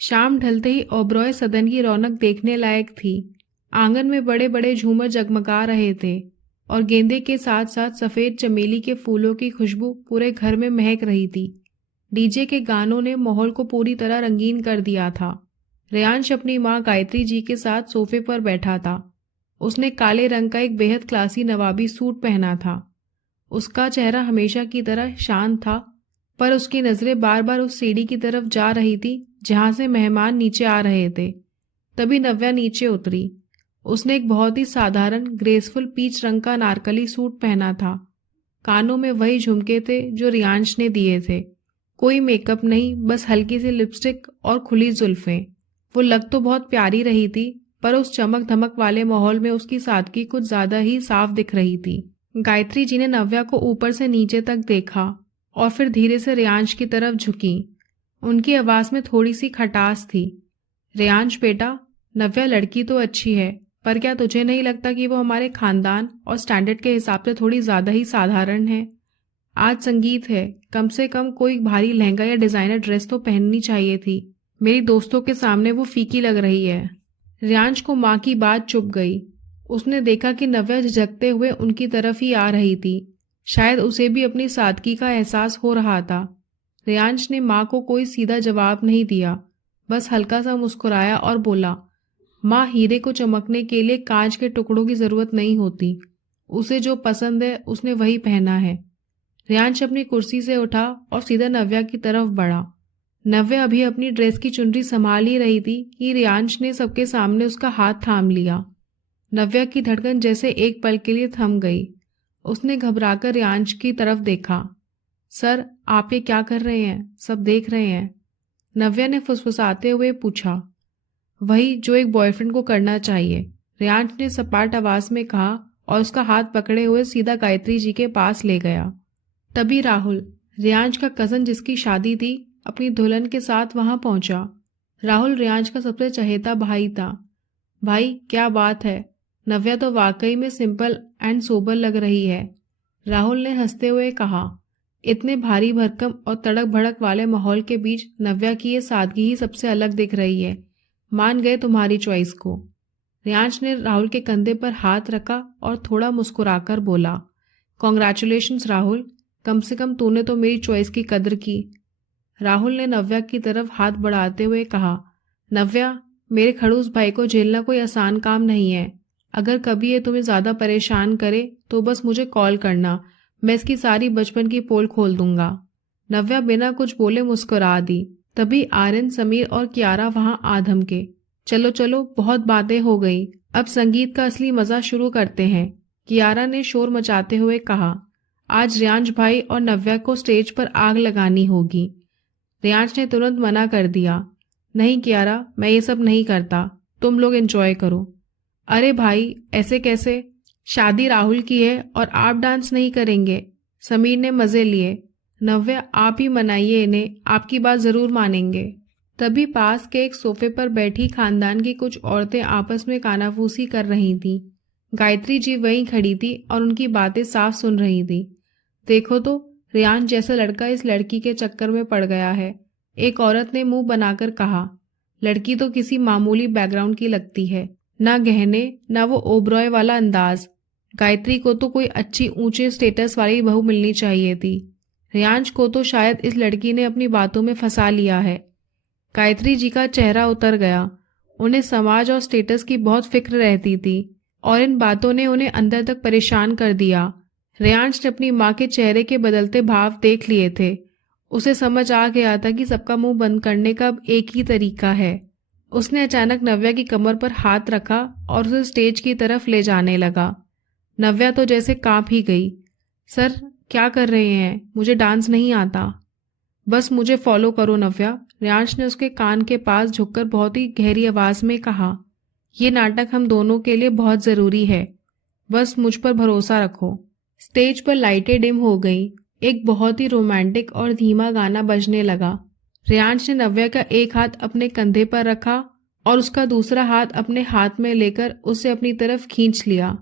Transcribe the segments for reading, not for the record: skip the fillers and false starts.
शाम ढलते ही ओबरॉय सदन की रौनक देखने लायक थी। आंगन में बड़े बड़े झूमर जगमगा रहे थे और गेंदे के साथ साथ सफेद चमेली के फूलों की खुशबू पूरे घर में महक रही थी। डीजे के गानों ने माहौल को पूरी तरह रंगीन कर दिया था। रेयांश अपनी माँ गायत्री जी के साथ सोफे पर बैठा था। उसने काले रंग का एक बेहद क्लासी नवाबी सूट पहना था। उसका चेहरा हमेशा की तरह शांत था, पर उसकी नजरें बार बार उस सीढ़ी की तरफ जा रही थी जहां से मेहमान नीचे आ रहे थे। तभी नव्या नीचे उतरी। उसने एक बहुत ही साधारण ग्रेसफुल पीच रंग का नारकली सूट पहना था। कानों में वही झुमके थे जो रियांश ने दिए थे। कोई मेकअप नहीं, बस हल्की सी लिपस्टिक और खुली जुल्फें। वो लग तो बहुत प्यारी रही थी, पर उस चमक धमक वाले माहौल में उसकी सादगी कुछ ज्यादा ही साफ दिख रही थी। गायत्री जी ने नव्या को ऊपर से नीचे तक देखा और फिर धीरे से रेयांश की तरफ झुकी। उनकी आवाज में थोड़ी सी खटास थी। रेयांश बेटा, नव्या लड़की तो अच्छी है, पर क्या तुझे नहीं लगता कि वो हमारे खानदान और स्टैंडर्ड के हिसाब से थोड़ी ज्यादा ही साधारण है? आज संगीत है, कम से कम कोई भारी लहंगा या डिजाइनर ड्रेस तो पहननी चाहिए थी। मेरी दोस्तों के सामने वो फीकी लग रही है। रेयांश को माँ की बात चुभ गई। उसने देखा कि नव्या झिझकते हुए उनकी तरफ ही आ रही थी। शायद उसे भी अपनी सादगी का एहसास हो रहा था। रेयांश ने माँ को कोई सीधा जवाब नहीं दिया, बस हल्का सा मुस्कुराया और बोला, माँ, हीरे को चमकने के लिए कांच के टुकड़ों की जरूरत नहीं होती। उसे जो पसंद है उसने वही पहना है। रेयांश अपनी कुर्सी से उठा और सीधा नव्या की तरफ बढ़ा। नव्या अभी अपनी ड्रेस की चुनरी संभाल ही रही थी कि रेयांश ने सबके सामने उसका हाथ थाम लिया। नव्या की धड़कन जैसे एक पल के लिए थम गई। उसने घबराकर रेयांश की तरफ देखा। सर, आप ये क्या कर रहे हैं? सब देख रहे हैं। नव्या ने फुसफुसाते हुए पूछा। वही जो एक बॉयफ्रेंड को करना चाहिए, रेयांश ने सपाट आवाज में कहा और उसका हाथ पकड़े हुए सीधा गायत्री जी के पास ले गया। तभी राहुल, रेयांश का कजन जिसकी शादी थी, अपनी दुल्हन के साथ वहां पहुंचा। राहुल रेयांश का सबसे चहेता भाई था। भाई, क्या बात है, नव्या तो वाकई में सिंपल एंड सोबर लग रही है, राहुल ने हंसते हुए कहा। इतने भारी भरकम और तड़क भड़क वाले माहौल के बीच नव्या की ये सादगी ही सबसे अलग दिख रही है। मान गए तुम्हारी चॉइस को। रेयांश ने राहुल के कंधे पर हाथ रखा और थोड़ा मुस्कुराकर बोला, कॉन्ग्रेचुलेशंस राहुल, कम से कम तूने तो मेरी चॉइस की कदर की। राहुल ने नव्या की तरफ हाथ बढ़ाते हुए कहा, नव्या, मेरे खड़ूस भाई को झेलना कोई आसान काम नहीं है। अगर कभी ये तुम्हें ज्यादा परेशान करे तो बस मुझे कॉल करना, मैं इसकी सारी बचपन की पोल खोल दूंगा। नव्या बिना कुछ बोले मुस्कुरा दी। तभी आर्यन, समीर और कियारा वहां आ धमके। चलो चलो, बहुत बातें हो गई, अब संगीत का असली मजा शुरू करते हैं, कियारा ने शोर मचाते हुए कहा। आज रेयांश भाई और नव्या को स्टेज पर आग लगानी होगी। रेयांश ने तुरंत मना कर दिया। नहीं कियारा, मैं ये सब नहीं करता, तुम लोग एंजॉय करो। अरे भाई, ऐसे कैसे? शादी राहुल की है और आप डांस नहीं करेंगे? समीर ने मजे लिए। नव्या, आप ही मनाइए इन्हें, आपकी बात जरूर मानेंगे। तभी पास के एक सोफे पर बैठी खानदान की कुछ औरतें आपस में कानाफूसी कर रही थीं। गायत्री जी वहीं खड़ी थी और उनकी बातें साफ सुन रही थी। देखो तो, रेयांश जैसा लड़का इस लड़की के चक्कर में पड़ गया है, एक औरत ने मुंह बनाकर कहा। लड़की तो किसी मामूली बैकग्राउंड की लगती है, ना गहने, ना वो ओबरॉय वाला अंदाज। गायत्री को तो कोई अच्छी ऊंचे स्टेटस वाली बहू मिलनी चाहिए थी। रेयांश को तो शायद इस लड़की ने अपनी बातों में फंसा लिया है। गायत्री जी का चेहरा उतर गया। उन्हें समाज और स्टेटस की बहुत फिक्र रहती थी और इन बातों ने उन्हें अंदर तक परेशान कर दिया। रेयांश ने अपनी माँ के चेहरे के बदलते भाव देख लिए थे। उसे समझ आ गया था कि सबका मुंह बंद करने का अब एक ही तरीका है। उसने अचानक नव्या की कमर पर हाथ रखा और उसे स्टेज की तरफ ले जाने लगा। नव्या तो जैसे कांप ही गई। सर, क्या कर रहे हैं? मुझे डांस नहीं आता। बस मुझे फॉलो करो नव्या, रेयांश ने उसके कान के पास झुककर बहुत ही गहरी आवाज में कहा। ये नाटक हम दोनों के लिए बहुत जरूरी है, बस मुझ पर भरोसा रखो। स्टेज पर लाइटें डिम हो गईं। एक बहुत ही रोमांटिक और धीमा गाना बजने लगा। रेयांश ने नव्या का एक हाथ अपने कंधे पर रखा और उसका दूसरा हाथ अपने हाथ में लेकर उसे अपनी तरफ खींच लिया।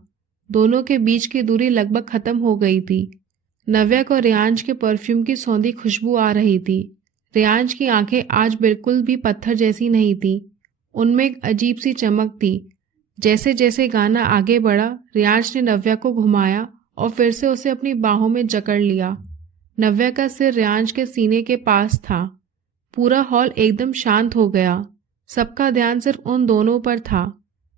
दोनों के बीच की दूरी लगभग खत्म हो गई थी। नव्या को रेयांश के परफ्यूम की सौंधी खुशबू आ रही थी। रियांश की आंखें आज बिल्कुल भी पत्थर जैसी नहीं थी। उनमें एक अजीब सी चमक थी। जैसे जैसे गाना आगे बढ़ा, रियांश ने नव्या को घुमाया और फिर से उसे अपनी बाहों में जकड़ लिया। नव्या का सिर रियांश के सीने के पास था। पूरा हॉल एकदम शांत हो गया। सबका ध्यान सिर्फ उन दोनों पर था।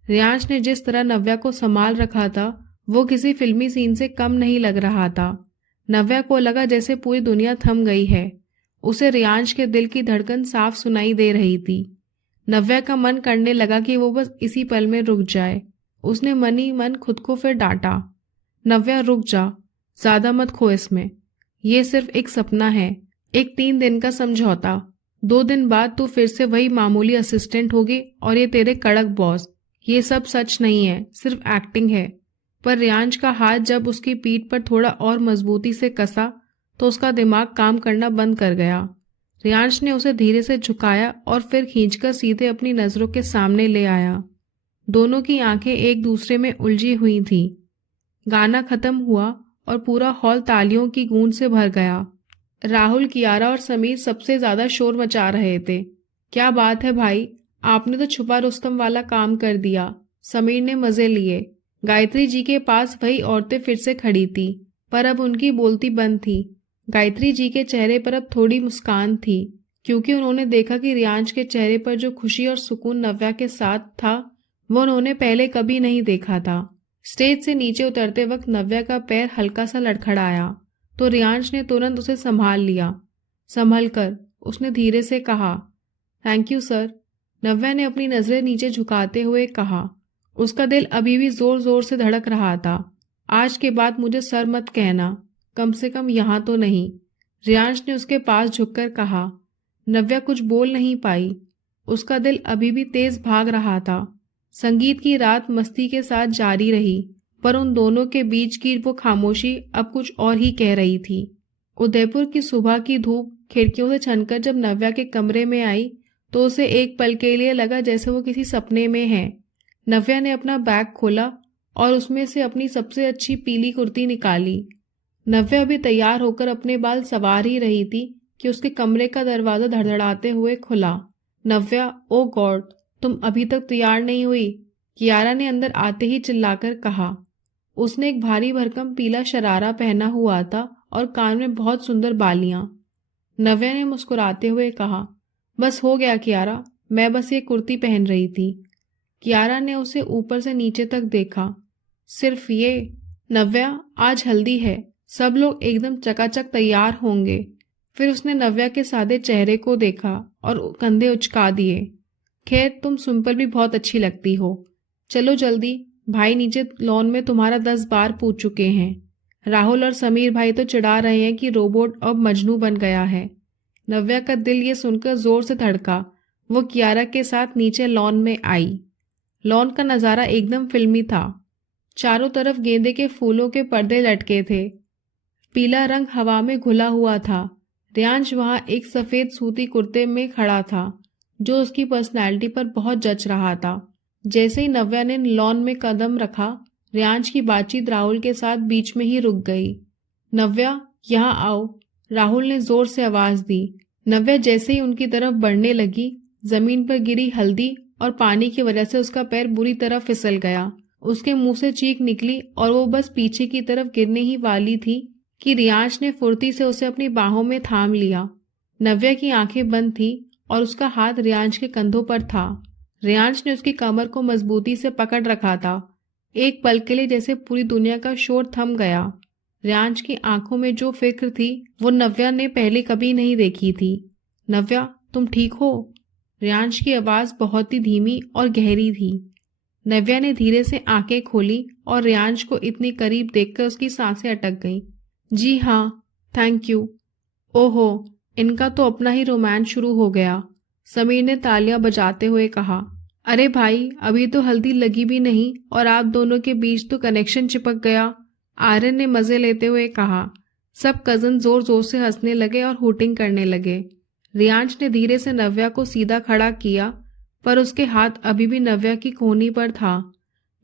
रियांश ने जिस तरह नव्या को संभाल रखा था, वो किसी फिल्मी सीन से कम नहीं लग रहा था। नव्या को लगा जैसे पूरी दुनिया थम गई है। उसे रियांश के दिल की धड़कन साफ सुनाई दे रही थी। नव्या का मन करने लगा कि वो बस इसी पल में रुक जाए। उसने मन ही मन खुद को फिर डांटा, नव्या रुक जा, ज्यादा मत खो इसमें। ये सिर्फ एक सपना है, एक 3 दिन का समझौता। 2 दिन बाद तू फिर से वही मामूली असिस्टेंट होगी और ये तेरे कड़क बॉस। ये सब सच नहीं है, सिर्फ एक्टिंग है। पर रियांश का हाथ जब उसकी पीठ पर थोड़ा और मजबूती से कसा तो उसका दिमाग काम करना बंद कर गया। रियांश ने उसे धीरे से झुकाया और फिर खींचकर सीधे अपनी नजरों के सामने ले आया। दोनों की आंखें एक दूसरे में उलझी हुई थी। गाना खत्म हुआ और पूरा हॉल तालियों की गूंज से भर गया। राहुल, कियारा और समीर सबसे ज्यादा शोर मचा रहे थे। क्या बात है भाई, आपने तो छुपा रुस्तम वाला काम कर दिया। समीर ने मजे लिए। गायत्री जी के पास वही औरतें फिर से खड़ी थी, पर अब उनकी बोलती बंद थी। गायत्री जी के चेहरे पर अब थोड़ी मुस्कान थी, क्योंकि उन्होंने देखा कि रियांश के चेहरे पर जो खुशी और सुकून नव्या के साथ था, वो उन्होंने पहले कभी नहीं देखा था। स्टेज से नीचे उतरते वक्त नव्या का पैर हल्का सा लड़खड़ाया तो रियांश ने तुरंत उसे संभाल लिया। संभल कर, उसने धीरे से कहा। थैंक यू सर, नव्या ने अपनी नजरें नीचे झुकाते हुए कहा। उसका दिल अभी भी जोर जोर से धड़क रहा था। आज के बाद मुझे सर मत कहना, कम से कम यहाँ तो नहीं। रियांश ने उसके पास झुककर कहा। नव्या कुछ बोल नहीं पाई। उसका दिल अभी भी तेज भाग रहा था। संगीत की रात मस्ती के साथ जारी रही, पर उन दोनों के बीच की वो खामोशी अब कुछ और ही कह रही थी। उदयपुर की सुबह की धूप खिड़कियों से छनकर जब नव्या के कमरे में आई तो उसे एक पल के लिए लगा जैसे वो किसी सपने में है। नव्या ने अपना बैग खोला और उसमें से अपनी सबसे अच्छी पीली कुर्ती निकाली। नव्या अभी तैयार होकर अपने बाल संवार ही रही थी कि उसके कमरे का दरवाजा धड़धड़ाते हुए खुला। नव्या, ओ गॉड, तुम अभी तक तैयार नहीं हुई, कियारा ने अंदर आते ही चिल्लाकर कहा। उसने एक भारी भरकम पीला शरारा पहना हुआ था और कान में बहुत सुंदर बालियां। नव्या ने मुस्कुराते हुए कहा, बस हो गया कियारा, मैं बस ये कुर्ती पहन रही थी। कियारा ने उसे ऊपर से नीचे तक देखा। सिर्फ ये? नव्या, आज हल्दी है, सब लोग एकदम चकाचक तैयार होंगे। फिर उसने नव्या के सादे चेहरे को देखा और कंधे उचका दिए। खैर, तुम सिंपल भी बहुत अच्छी लगती हो। चलो जल्दी, भाई नीचे लॉन में तुम्हारा 10 बार पूछ चुके हैं। राहुल और समीर भाई तो चिढ़ा रहे हैं कि रोबोट अब मजनू बन गया है। नव्या का दिल ये सुनकर जोर से धड़का। वो कियारा के साथ नीचे लॉन में आई। लॉन का नजारा एकदम फिल्मी था। चारों तरफ गेंदे के फूलों के पर्दे लटके थे। पीला रंग हवा में घुला हुआ था। रियांश वहां एक सफेद सूती कुर्ते में खड़ा था, जो उसकी पर्सनैलिटी पर बहुत जच रहा था। जैसे ही नव्या ने लॉन में कदम रखा, रियांश की बातचीत राहुल के साथ बीच में ही रुक गई। नव्या, यहाँ आओ, राहुल ने जोर से आवाज दी। नव्या जैसे ही उनकी तरफ बढ़ने लगी, जमीन पर गिरी हल्दी और पानी की वजह से उसका पैर बुरी तरह फिसल गया। उसके मुंह से चीख निकली और वो बस पीछे की तरफ गिरने ही वाली थी कि रियांश ने फुर्ती से उसे अपनी बाहों में थाम लिया। नव्या की आंखें बंद थी और उसका हाथ रियांश के कंधों पर था। रियांश ने उसकी कमर को मजबूती से पकड़ रखा था। एक पल के लिए जैसे पूरी दुनिया का शोर थम गया। रियांश की आंखों में जो फिक्र थी वो नव्या ने पहले कभी नहीं देखी थी। नव्या, तुम ठीक हो? रियांश की आवाज बहुत ही धीमी और गहरी थी। नव्या ने धीरे से आंखें खोली और रियांश को इतनी करीब देखकर उसकी सांसें अटक गईं। जी हाँ, थैंक यू। ओहो, इनका तो अपना ही रोमांस शुरू हो गया, समीर ने तालियां बजाते हुए कहा। अरे भाई, अभी तो हल्दी लगी भी नहीं और आप दोनों के बीच तो कनेक्शन चिपक गया, आर्यन ने मजे लेते हुए कहा। सब कजन जोर जोर से हंसने लगे और हुटिंग करने लगे। रियांश ने धीरे से नव्या को सीधा खड़ा किया, पर उसके हाथ अभी भी नव्या की कोहनी पर था,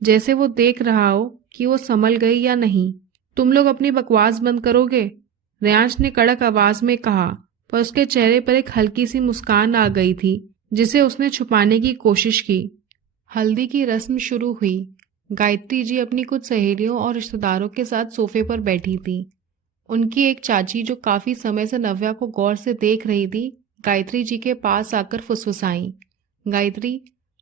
जैसे वो देख रहा हो कि वो संभल गई या नहीं। तुम लोग अपनी बकवास बंद करोगे? रियांश ने कड़क आवाज में कहा। पर उसके चेहरे पर एक हल्की सी मुस्कान आ गई थी जिसे उसने छुपाने की कोशिश की। हल्दी की रस्म शुरू हुई। गायत्री जी अपनी कुछ सहेलियों और रिश्तेदारों के साथ सोफे पर बैठी थी। उनकी एक चाची जो काफी समय से नव्या को गौर से देख रही थी, गायत्री जी के पास आकर फुसफुसाई, गायत्री,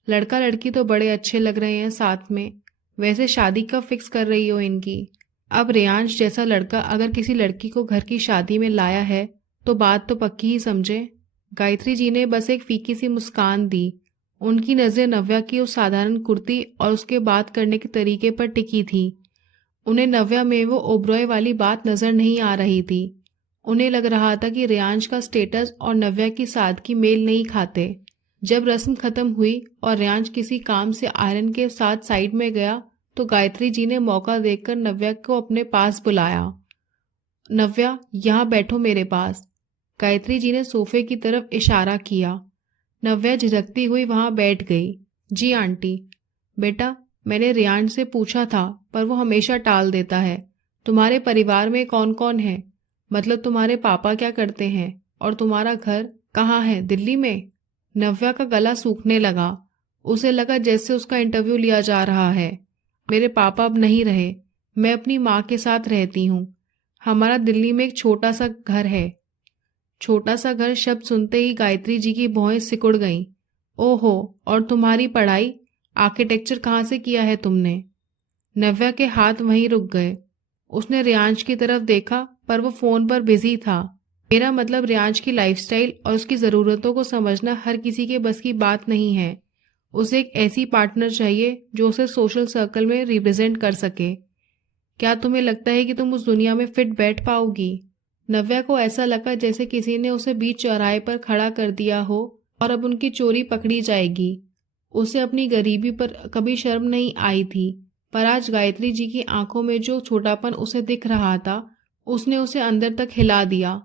लड़का लड़की तो बड़े अच्छे लग रहे हैं साथ में, वैसे शादी कब फिक्स कर रही हो इनकी? अब रेयांश जैसा लड़का अगर किसी लड़की को घर की शादी में लाया है तो बात तो पक्की ही समझे। गायत्री जी ने बस एक फीकी सी मुस्कान दी। उनकी नजरें नव्या की उस साधारण कुर्ती और उसके बात करने के तरीके पर टिकी थी। उन्हें नव्या में वो ओबरॉय वाली बात नजर नहीं आ रही थी। उन्हें लग रहा था कि रेयांश का स्टेटस और नव्या की सादगी मेल नहीं खाते। जब रस्म खत्म हुई और रेयांश किसी काम से आर्यन के साथ साइड में गया तो गायत्री जी ने मौका देखकर नव्या को अपने पास बुलाया। नव्या, यहाँ बैठो मेरे पास। गायत्री जी ने सोफे की तरफ इशारा किया। नव्या झिझकती हुई वहां बैठ गई। जी आंटी। बेटा, मैंने रेयांश से पूछा था पर वो हमेशा टाल देता है। तुम्हारे परिवार में कौन कौन है? मतलब तुम्हारे पापा क्या करते हैं और तुम्हारा घर कहाँ है, दिल्ली में? नव्या का गला सूखने लगा। उसे लगा जैसे उसका इंटरव्यू लिया जा रहा है। मेरे पापा अब नहीं रहे। मैं अपनी माँ के साथ रहती हूँ। हमारा दिल्ली में एक छोटा सा घर है। छोटा सा घर शब्द सुनते ही गायत्री जी की भौहें सिकुड़ गईं। ओहो, और तुम्हारी पढ़ाई? आर्किटेक्चर कहाँ से किया है तुमने? नव्या के हाथ वहीं रुक गए। उसने रेयांश की तरफ देखा पर वो फोन पर बिजी था। मेरा मतलब रेयांश की लाइफस्टाइल और उसकी ज़रूरतों को समझना हर किसी के बस की बात नहीं है। उसे एक ऐसी पार्टनर चाहिए जो उसे सोशल सर्कल में रिप्रेजेंट कर सके। क्या तुम्हें लगता है कि तुम उस दुनिया में फिट बैठ पाओगी? नव्या को ऐसा लगा जैसे किसी ने उसे बीच चौराहे पर खड़ा कर दिया हो और अब उनकी चोरी पकड़ी जाएगी। उसे अपनी गरीबी पर कभी शर्म नहीं आई थी, पर आज गायत्री जी की आंखों में जो छोटापन उसे दिख रहा था उसने उसे अंदर तक हिला दिया।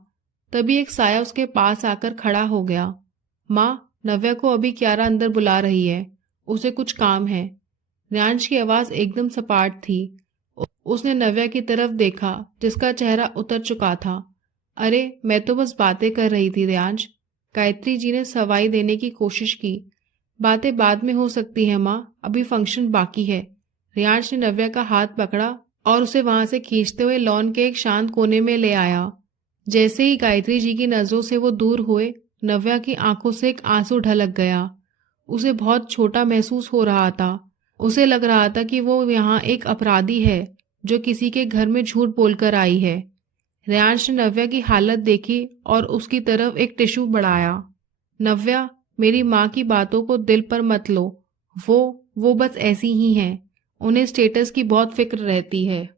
तभी एक साया उसके पास आकर खड़ा हो गया। माँ, नव्या को अभी क्यारा अंदर बुला रही है। उसे कुछ काम है। रेयांश की आवाज एकदम सपाट थी। उसने नव्या की तरफ देखा जिसका चेहरा उतर चुका था। अरे, मैं तो बस बातें कर रही थी रेयांश। गायत्री जी ने सवाई देने की कोशिश की। बातें बाद में हो सकती है माँ, अभी फंक्शन बाकी है। रेयांश ने नव्या का हाथ पकड़ा और उसे वहां से खींचते हुए लॉन के एक शांत कोने में ले आया। जैसे ही गायत्री जी की नजरों से वो दूर हुए, नव्या की आंखों से एक आंसू ढलक गया। उसे बहुत छोटा महसूस हो रहा था। उसे लग रहा था कि वो यहाँ एक अपराधी है जो किसी के घर में झूठ बोलकर आई है। रेयांश ने नव्या की हालत देखी और उसकी तरफ एक टिश्यू बढ़ाया। नव्या, मेरी माँ की बातों को दिल पर मत लो। वो बस ऐसी ही हैं। उन्हें स्टेटस की बहुत फिक्र रहती है।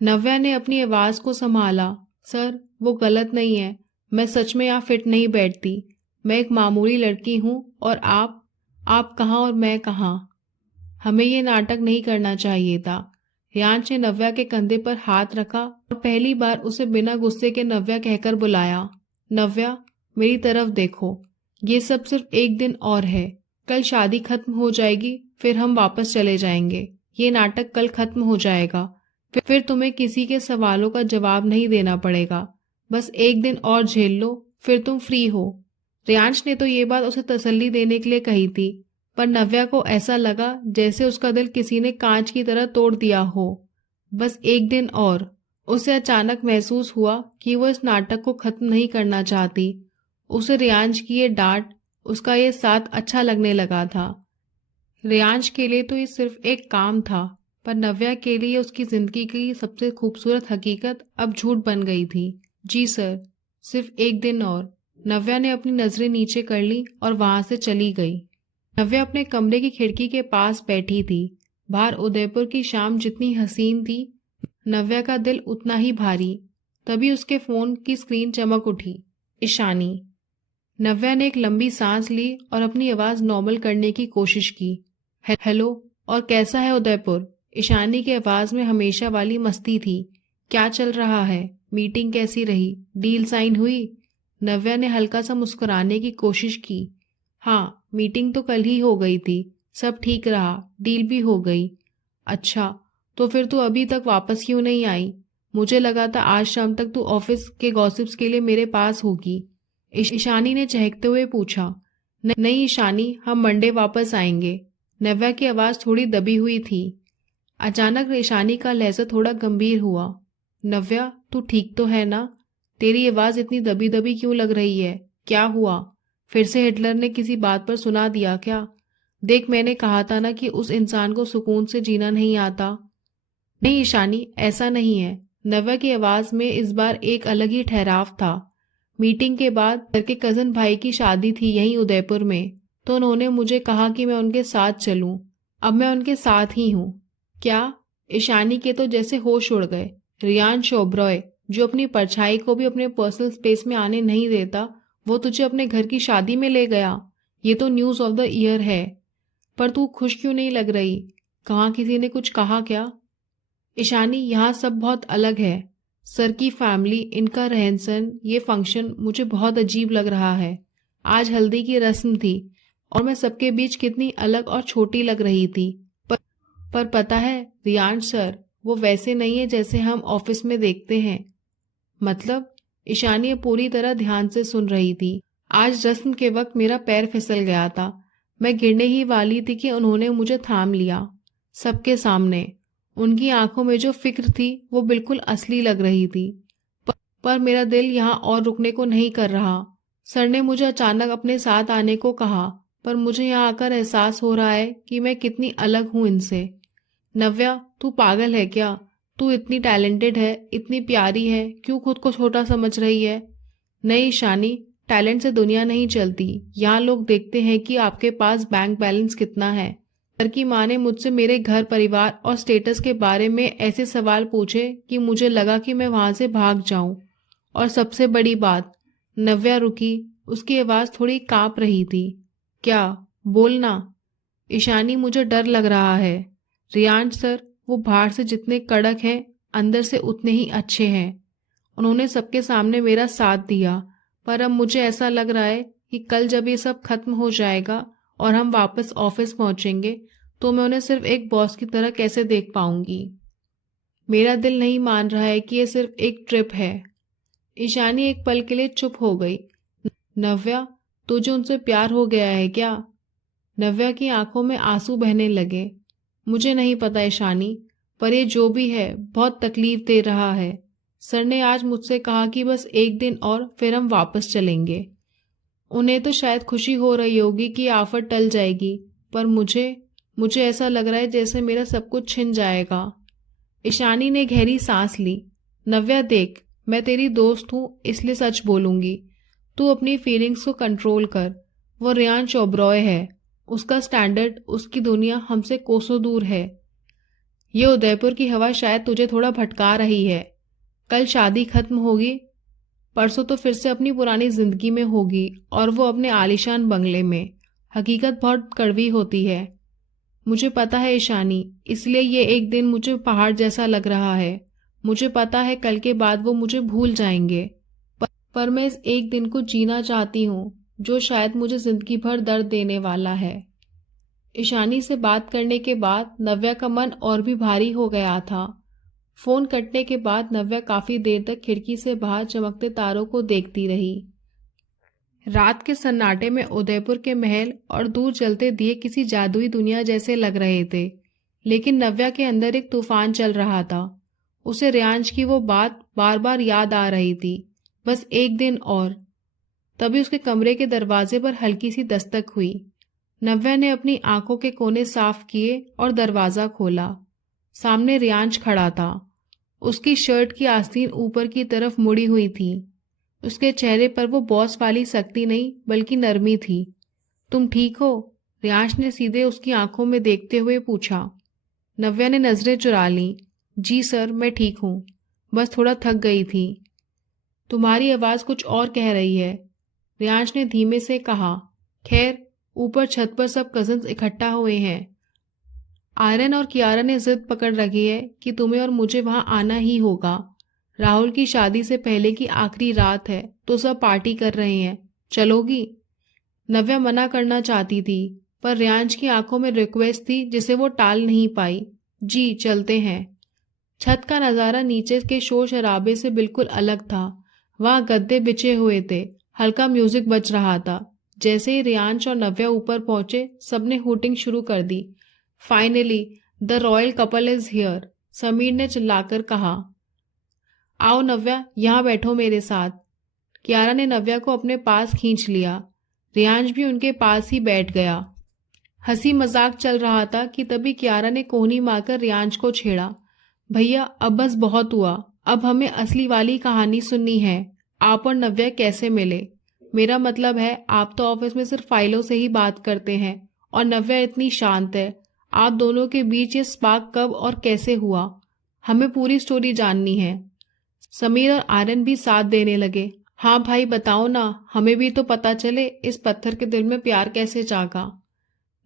नव्या ने अपनी आवाज को संभाला। सर, वो गलत नहीं है। मैं सच में यहाँ फिट नहीं बैठती। मैं एक मामूली लड़की हूँ और आप कहाँ और मैं कहाँ? हमें ये नाटक नहीं करना चाहिए था। रेयांश ने नव्या के कंधे पर हाथ रखा और पहली बार उसे बिना गुस्से के नव्या कहकर बुलाया। नव्या, मेरी तरफ देखो। ये सब सिर्फ एक दिन और है। कल शादी खत्म हो जाएगी, फिर हम वापस चले जाएंगे। ये नाटक कल खत्म हो जाएगा। फिर तुम्हें किसी के सवालों का जवाब नहीं देना पड़ेगा। बस एक दिन और झेल लो, फिर तुम फ्री हो। रेयांश ने तो ये बात उसे तसल्ली देने के लिए कही थी, पर नव्या को ऐसा लगा जैसे उसका दिल किसी ने कांच की तरह तोड़ दिया हो। बस एक दिन और। उसे अचानक महसूस हुआ कि वो इस नाटक को खत्म नहीं करना चाहती। उसे रेयांश की ये डांट, उसका ये साथ अच्छा लगने लगा था। रेयांश के लिए तो ये सिर्फ एक काम था, पर नव्या के लिए उसकी जिंदगी की सबसे खूबसूरत हकीकत अब झूठ बन गई थी। जी सर, सिर्फ एक दिन और। नव्या ने अपनी नजरें नीचे कर ली और वहां से चली गई। नव्या अपने कमरे की खिड़की के पास बैठी थी। बाहर उदयपुर की शाम जितनी हसीन थी, नव्या का दिल उतना ही भारी। तभी उसके फोन की स्क्रीन चमक उठी। ईशानी। नव्या ने एक लंबी सांस ली और अपनी आवाज नॉर्मल करने की कोशिश की। हेलो, और कैसा है उदयपुर? ईशानी की आवाज में हमेशा वाली मस्ती थी। क्या चल रहा है? मीटिंग कैसी रही? डील साइन हुई? नव्या ने हल्का सा मुस्कुराने की कोशिश की। हाँ, मीटिंग तो कल ही हो गई थी। सब ठीक रहा, डील भी हो गई। अच्छा, तो फिर तू अभी तक वापस क्यों नहीं आई? मुझे लगा था आज शाम तक तू ऑफिस के गॉसिप्स के लिए मेरे पास होगी। ईशानी ने चहकते हुए पूछा। नहीं ईशानी, हम मंडे वापस आएंगे। नव्या की आवाज़ थोड़ी दबी हुई थी। अचानक ईशानी का लहजा थोड़ा गंभीर हुआ। नव्या, तू ठीक तो है ना? तेरी आवाज़ इतनी दबी दबी क्यों लग रही है? क्या हुआ? फिर से हिटलर ने किसी बात पर सुना दिया क्या? देख, मैंने कहा था ना कि उस इंसान को सुकून से जीना नहीं आता। नहीं ईशानी, ऐसा नहीं है। नव्या की आवाज़ में इस बार एक अलग ही ठहराव था। मीटिंग के बाद घर के कज़न भाई की शादी थी यहीं उदयपुर में, तो उन्होंने मुझे कहा कि मैं उनके साथ चलूं। अब मैं उनके साथ ही हूँ। क्या? ईशानी के तो जैसे होश उड़ गए। रियांश ओबरॉय, जो अपनी परछाई को भी अपने पर्सनल स्पेस में आने नहीं देता, वो तुझे अपने घर की शादी में ले गया। ये तो न्यूज़ ऑफ द ईयर है। पर तू खुश क्यों नहीं लग रही? कहाँ किसी ने कुछ कहा क्या? ईशानी, यहाँ सब बहुत अलग है। सर की फैमिली, इनका रहन सहन, ये फंक्शन मुझे बहुत अजीब लग रहा है। आज हल्दी की रस्म थी और मैं सबके बीच कितनी अलग और छोटी लग रही थी। पर पता है रियांश सर, वो वैसे नहीं है जैसे हम ऑफिस में देखते हैं। मतलब? ईशानी पूरी तरह ध्यान से सुन रही थी। आज रस्म के वक्त मेरा पैर फिसल गया था। मैं गिरने ही वाली थी कि उन्होंने मुझे थाम लिया, सबके सामने। उनकी आंखों में जो फिक्र थी वो बिल्कुल असली लग रही थी। पर मेरा दिल यहाँ और रुकने को नहीं कर रहा। सर ने मुझे अचानक अपने साथ आने को कहा, पर मुझे यहाँ आकर एहसास हो रहा है कि मैं कितनी अलग हूँ इनसे। नव्या, तू पागल है क्या? तू इतनी टैलेंटेड है, इतनी प्यारी है, क्यों खुद को छोटा समझ रही है? नहीं ईशानी, टैलेंट से दुनिया नहीं चलती। यहाँ लोग देखते हैं कि आपके पास बैंक बैलेंस कितना है। सर की माँ ने मुझसे मेरे घर परिवार और स्टेटस के बारे में ऐसे सवाल पूछे कि मुझे लगा कि मैं वहां से भाग जाऊं। और सबसे बड़ी बात। नव्या रुकी, उसकी आवाज़ थोड़ी कांप रही थी। क्या? बोलना। ईशानी, मुझे डर लग रहा है। रियांश सर, वो बाहर से जितने कड़क हैं, अंदर से उतने ही अच्छे हैं। उन्होंने सबके सामने मेरा साथ दिया, पर अब मुझे ऐसा लग रहा है कि कल जब ये सब खत्म हो जाएगा और हम वापस ऑफिस पहुंचेंगे, तो मैं उन्हें सिर्फ एक बॉस की तरह कैसे देख पाऊंगी। मेरा दिल नहीं मान रहा है कि ये सिर्फ एक ट्रिप है। ईशानी एक पल के लिए चुप हो गई। नव्या, तुझे उनसे प्यार हो गया है क्या? नव्या की आंखों में आंसू बहने लगे। मुझे नहीं पता ईशानी, पर ये जो भी है बहुत तकलीफ दे रहा है। सर ने आज मुझसे कहा कि बस एक दिन और फिर हम वापस चलेंगे। उन्हें तो शायद खुशी हो रही होगी कि आफत टल जाएगी, पर मुझे ऐसा लग रहा है जैसे मेरा सब कुछ छिन जाएगा। ईशानी ने गहरी सांस ली। नव्या देख, मैं तेरी दोस्त हूँ, इसलिए सच बोलूंगी। तू अपनी फीलिंग्स को कंट्रोल कर। वो रियांश ओबरॉय है। उसका स्टैंडर्ड, उसकी दुनिया हमसे कोसों दूर है। ये उदयपुर की हवा शायद तुझे थोड़ा भटका रही है। कल शादी खत्म होगी, परसों तो फिर से अपनी पुरानी जिंदगी में होगी, और वो अपने आलीशान बंगले में। हकीकत बहुत कड़वी होती है। मुझे पता है ईशानी, इसलिए ये एक दिन मुझे पहाड़ जैसा लग रहा है। मुझे पता है कल के बाद वो मुझे भूल जाएंगे, पर मैं इस एक दिन को जीना चाहती हूँ, जो शायद मुझे जिंदगी भर दर्द देने वाला है। ईशानी से बात करने के बाद नव्या का मन और भी भारी हो गया था। फोन कटने के बाद नव्या काफी देर तक खिड़की से बाहर चमकते तारों को देखती रही। रात के सन्नाटे में उदयपुर के महल और दूर जलते दिए किसी जादुई दुनिया जैसे लग रहे थे। लेकिन नव्या के अंदर एक तूफान चल रहा था। उसे रियांश की वो बात बार बार याद आ रही थी, बस एक दिन और। तभी उसके कमरे के दरवाजे पर हल्की सी दस्तक हुई। नव्या ने अपनी आंखों के कोने साफ किए और दरवाजा खोला। सामने रियांश खड़ा था। उसकी शर्ट की आस्तीन ऊपर की तरफ मुड़ी हुई थी। उसके चेहरे पर वो बॉस वाली सख्ती नहीं बल्कि नरमी थी। तुम ठीक हो? रियांश ने सीधे उसकी आंखों में देखते हुए पूछा। नव्या ने नजरें चुरा लीं। जी सर, मैं ठीक हूँ, बस थोड़ा थक गई थी। तुम्हारी आवाज़ कुछ और कह रही है, रियांश ने धीमे से कहा। खैर, ऊपर छत पर सब कजन्स इकट्ठा हुए हैं। आयरन और कियारा ने जिद पकड़ रखी है कि तुम्हें और मुझे वहां आना ही होगा। राहुल की शादी से पहले की आखिरी रात है, तो सब पार्टी कर रहे हैं। चलोगी? नव्या मना करना चाहती थी, पर रियांश की आंखों में रिक्वेस्ट थी जिसे वो टाल नहीं पाई। जी चलते हैं। छत का नज़ारा नीचे के शोर शराबे से बिल्कुल अलग था। वहां गद्दे बिछे हुए थे, हल्का म्यूजिक बज रहा था। जैसे ही रियांश और नव्या ऊपर पहुंचे, सबने हूटिंग शुरू कर दी। Finally the royal couple is here, Sameer ने चिल्लाकर कहा। आओ नव्या, यहाँ बैठो मेरे साथ। कियारा ने नव्या को अपने पास खींच लिया। रियांश भी उनके पास ही बैठ गया। हंसी मजाक चल रहा था कि तभी कियारा ने कोहनी मारकर रियांश को छेड़ा। भैया अब बस बहुत हुआ, अब हमें असली वाली कहानी सुननी है। आप और नव्या कैसे मिले? मेरा मतलब है, आप तो ऑफिस में सिर्फ फाइलों से ही बात करते हैं और नव्या इतनी शांत है। आप दोनों के बीच ये स्पार्क कब और कैसे हुआ? हमें पूरी स्टोरी जाननी है। समीर और आर्यन भी साथ देने लगे। हाँ भाई बताओ ना, हमें भी तो पता चले इस पत्थर के दिल में प्यार कैसे जागा।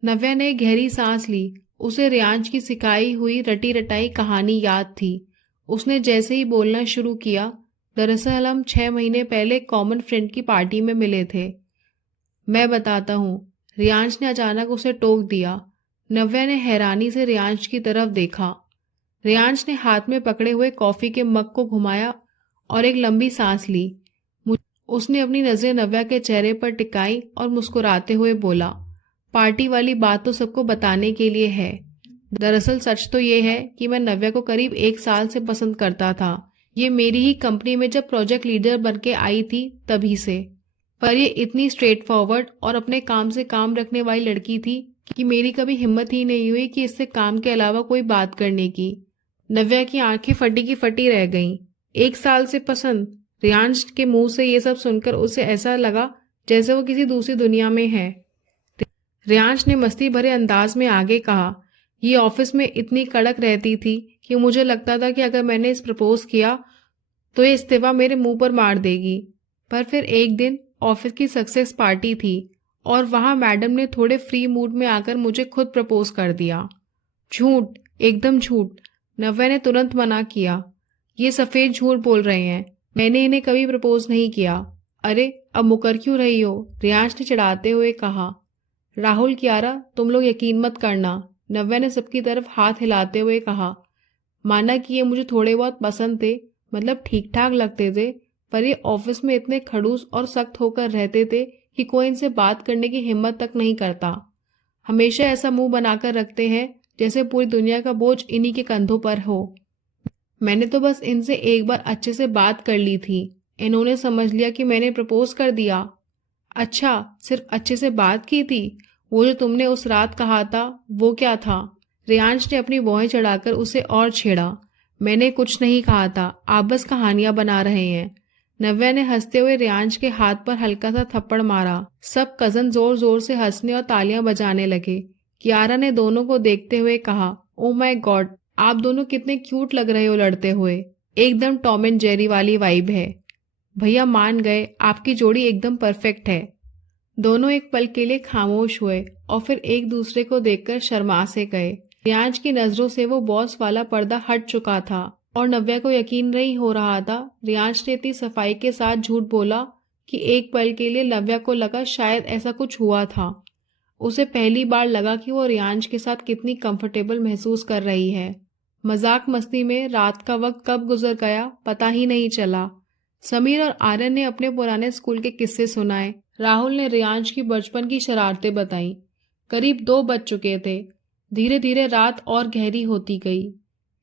नव्या ने गहरी सांस ली। उसे रियांश की सिखाई हुई रटी रटाई कहानी याद थी। उसने जैसे ही बोलना शुरू किया, दरअसल हम 6 महीने पहले कॉमन फ्रेंड की पार्टी में मिले थे। मैं बताता हूँ, रियांश ने अचानक उसे टोक दिया। नव्या ने हैरानी से रियांश की तरफ देखा। रियांश ने हाथ में पकड़े हुए कॉफी के मग को घुमाया और एक लंबी सांस ली। उसने अपनी नजरें नव्या के चेहरे पर टिकाई और मुस्कुराते हुए बोला, पार्टी वाली बात तो सबको बताने के लिए है। दरअसल सच तो ये है कि मैं नव्या को करीब 1 साल से पसंद करता था। ये मेरी ही कंपनी में जब प्रोजेक्ट लीडर बन के आई थी तभी से। पर ये इतनी स्ट्रेट फॉरवर्ड और अपने काम से काम रखने वाली लड़की थी कि मेरी कभी हिम्मत ही नहीं हुई कि इससे काम के अलावा कोई बात करने की। नव्या की आंखें फटी की फटी रह गईं। 1 साल से पसंद? रियांश के मुंह से ये सब सुनकर उसे ऐसा लगा जैसे वो किसी दूसरी दुनिया में है। रियांश ने मस्ती भरे अंदाज में आगे कहा, ये ऑफिस में इतनी कड़क रहती थी कि मुझे लगता था कि अगर मैंने इस प्रपोज किया तो ये इस्तीफा मेरे मुंह पर मार देगी। पर फिर एक दिन ऑफिस की सक्सेस पार्टी थी और वहां मैडम ने थोड़े फ्री मूड में आकर मुझे खुद प्रपोज कर दिया। झूठ, एकदम झूठ। नव्या ने तुरंत मना किया। ये सफेद झूठ बोल रहे हैं, मैंने इन्हें कभी प्रपोज नहीं किया। अरे अब मुकर क्यों रही हो? रियांश ने चिढ़ाते हुए कहा। राहुल, कियारा, तुम लोग यकीन मत करना, नव्या ने सबकी तरफ हाथ हिलाते हुए कहा। माना कि ये मुझे थोड़े बहुत पसंद थे, मतलब ठीक ठाक लगते थे, पर ये ऑफिस में इतने खड़ूस और सख्त होकर रहते थे कि कोई इनसे बात करने की हिम्मत तक नहीं करता। हमेशा ऐसा मुंह बनाकर रखते हैं जैसे पूरी दुनिया का बोझ इन्हीं के कंधों पर हो। मैंने तो बस इनसे एक बार अच्छे से बात कर ली थी, इन्होंने समझ लिया कि मैंने प्रपोज कर दिया। अच्छा, सिर्फ अच्छे से बात की थी? वो जो तुमने उस रात कहा था वो क्या था? रियांश ने अपनी भौहें चढ़ाकर उसे और छेड़ा। मैंने कुछ नहीं कहा था, आप बस कहानियां बना रहे हैं। नव्या ने हंसते हुए रियांश के हाथ पर हल्का सा थप्पड़ मारा। सब कजन जोर जोर से हंसने और तालियां बजाने लगे। कियारा ने दोनों को देखते हुए कहा, ओ माय गॉड, आप दोनों कितने क्यूट लग रहे हो लड़ते हुए। एकदम टॉम एंड जेरी वाली वाइब है। भैया मान गए, आपकी जोड़ी एकदम परफेक्ट है। दोनों एक पल के लिए खामोश हुए और फिर एक दूसरे को देखकर शर्मा से गए। रियांश की नजरों से वो बॉस वाला पर्दा हट चुका था और नव्या को यकीन नहीं हो रहा था। रियांश ने इतनी सफाई के साथ झूठ बोला कि एक पल के लिए नव्या को लगा शायद ऐसा कुछ हुआ था। उसे पहली बार लगा कि वो रियांश के साथ कितनी कंफर्टेबल महसूस कर रही है। मजाक मस्ती में रात का वक्त कब गुजर गया पता ही नहीं चला। समीर और आर्यन ने अपने पुराने स्कूल के किस्से सुनाए। राहुल ने रियांश की बचपन की शरारतें बताई। करीब 2 बज चुके थे। धीरे धीरे रात और गहरी होती गई।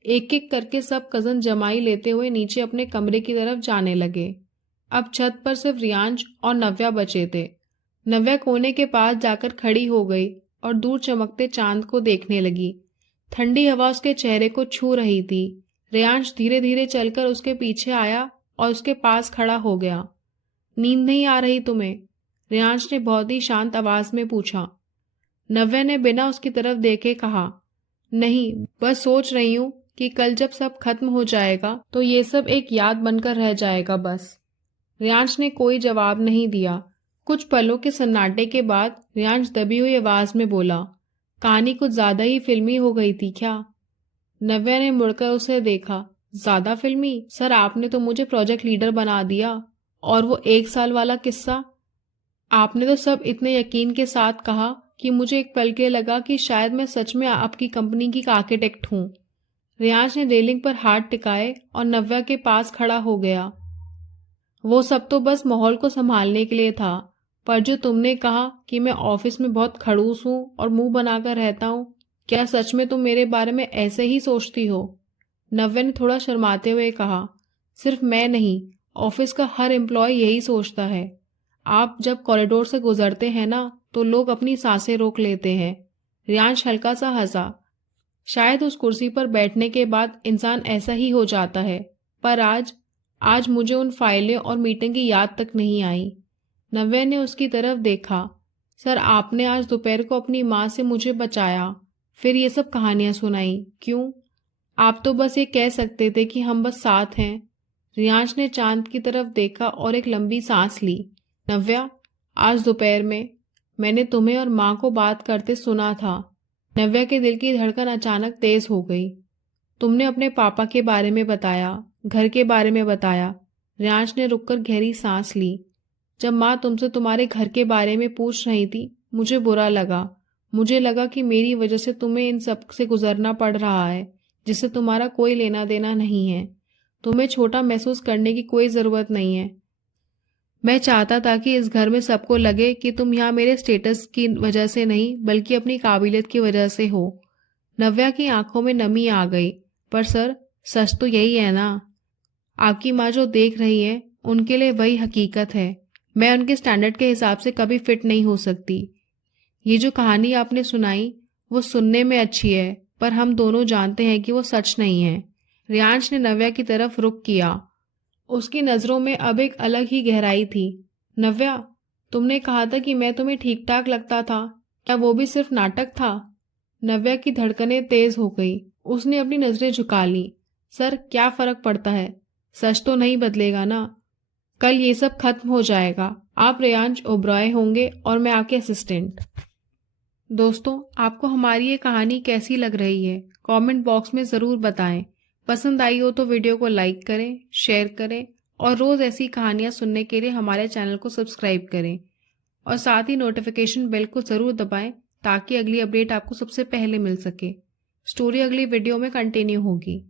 एक एक करके सब कजन जमाई लेते हुए नीचे अपने कमरे की तरफ जाने लगे। अब छत पर सिर्फ रियांश और नव्या बचे थे। नव्या कोने के पास जाकर खड़ी हो गई और दूर चमकते चांद को देखने लगी। ठंडी हवा उसके चेहरे को छू रही थी। रियांश धीरे धीरे चलकर उसके पीछे आया और उसके पास खड़ा हो गया। नींद नहीं आ रही तुम्हें? रियांश ने बहुत ही शांत आवाज में पूछा। नव्या ने बिना उसकी तरफ देखे कहा, नहीं, बस सोच रही हूँ कि कल जब सब खत्म हो जाएगा तो ये सब एक याद बनकर रह जाएगा बस। रियांश ने कोई जवाब नहीं दिया। कुछ पलों के सन्नाटे के बाद रियांश दबी हुई आवाज में बोला, कहानी कुछ ज्यादा ही फिल्मी हो गई थी क्या? नव्या ने मुड़कर उसे देखा। ज्यादा फिल्मी? सर, आपने तो मुझे प्रोजेक्ट लीडर बना दिया। और वो 1 साल वाला किस्सा? आपने तो सब इतने यकीन के साथ कहा कि मुझे एक पल के लगा कि शायद मैं सच में आपकी कंपनी की आर्किटेक्ट हूँ। रियांश ने रेलिंग पर हाथ टिकाए और नव्या के पास खड़ा हो गया। वो सब तो बस माहौल को संभालने के लिए था, पर जो तुमने कहा कि मैं ऑफिस में बहुत खड़ूस हूँ और मुंह बनाकर रहता हूँ, क्या सच में तुम मेरे बारे में ऐसे ही सोचती हो? नव्या ने थोड़ा शर्माते हुए कहा, सिर्फ मैं नहीं, ऑफिस का हर एम्प्लॉय यही सोचता है। आप जब कॉरिडोर से गुजरते हैं ना, तो लोग अपनी सांसें रोक लेते हैं। रियांश हल्का सा हंसा। शायद उस कुर्सी पर बैठने के बाद इंसान ऐसा ही हो जाता है, पर आज आज मुझे उन फाइलें और मीटिंग की याद तक नहीं आई। नव्या ने उसकी तरफ देखा। सर, आपने आज दोपहर को अपनी माँ से मुझे बचाया, फिर ये सब कहानियां सुनाई, क्यों? आप तो बस ये कह सकते थे कि हम बस साथ हैं। रियांश ने चांद की तरफ देखा और एक लंबी सांस ली। नव्या, आज दोपहर में मैंने तुम्हें और माँ को बात करते सुना था। नव्या के दिल की धड़कन अचानक तेज हो गई। तुमने अपने पापा के बारे में बताया, घर के बारे में बताया। रियांश ने रुककर गहरी सांस ली। जब माँ तुमसे तुम्हारे घर के बारे में पूछ रही थी, मुझे बुरा लगा। मुझे लगा कि मेरी वजह से तुम्हें इन सब से गुजरना पड़ रहा है, जिससे तुम्हारा कोई लेना देना नहीं है। तुम्हें छोटा महसूस करने की कोई जरूरत नहीं है। मैं चाहता था कि इस घर में सबको लगे कि तुम यहाँ मेरे स्टेटस की वजह से नहीं, बल्कि अपनी काबिलियत की वजह से हो। नव्या की आंखों में नमी आ गई। पर सर, सच तो यही है ना? आपकी माँ जो देख रही है, उनके लिए वही हकीकत है। मैं उनके स्टैंडर्ड के हिसाब से कभी फिट नहीं हो सकती। ये जो कहानी आपने सुनाई, वो सुनने में अच्छी है, पर हम दोनों जानते हैं कि वो सच नहीं है। रियांश ने नव्या की तरफ रुख किया। उसकी नजरों में अब एक अलग ही गहराई थी। नव्या, तुमने कहा था कि मैं तुम्हें ठीक ठाक लगता था, क्या वो भी सिर्फ नाटक था? नव्या की धड़कनें तेज हो गई। उसने अपनी नजरें झुका ली। सर, क्या फर्क पड़ता है? सच तो नहीं बदलेगा ना। कल ये सब खत्म हो जाएगा। आप रियांश ओबरॉय होंगे और मैं आपके असिस्टेंट। दोस्तों, आपको हमारी ये कहानी कैसी लग रही है? कमेंट बॉक्स में ज़रूर बताएं। पसंद आई हो तो वीडियो को लाइक करें, शेयर करें और रोज़ ऐसी कहानियाँ सुनने के लिए हमारे चैनल को सब्सक्राइब करें। और साथ ही नोटिफिकेशन बेल को ज़रूर दबाएं ताकि अगली अपडेट आपको सबसे पहले मिल सके। स्टोरी अगली वीडियो में कंटिन्यू होगी।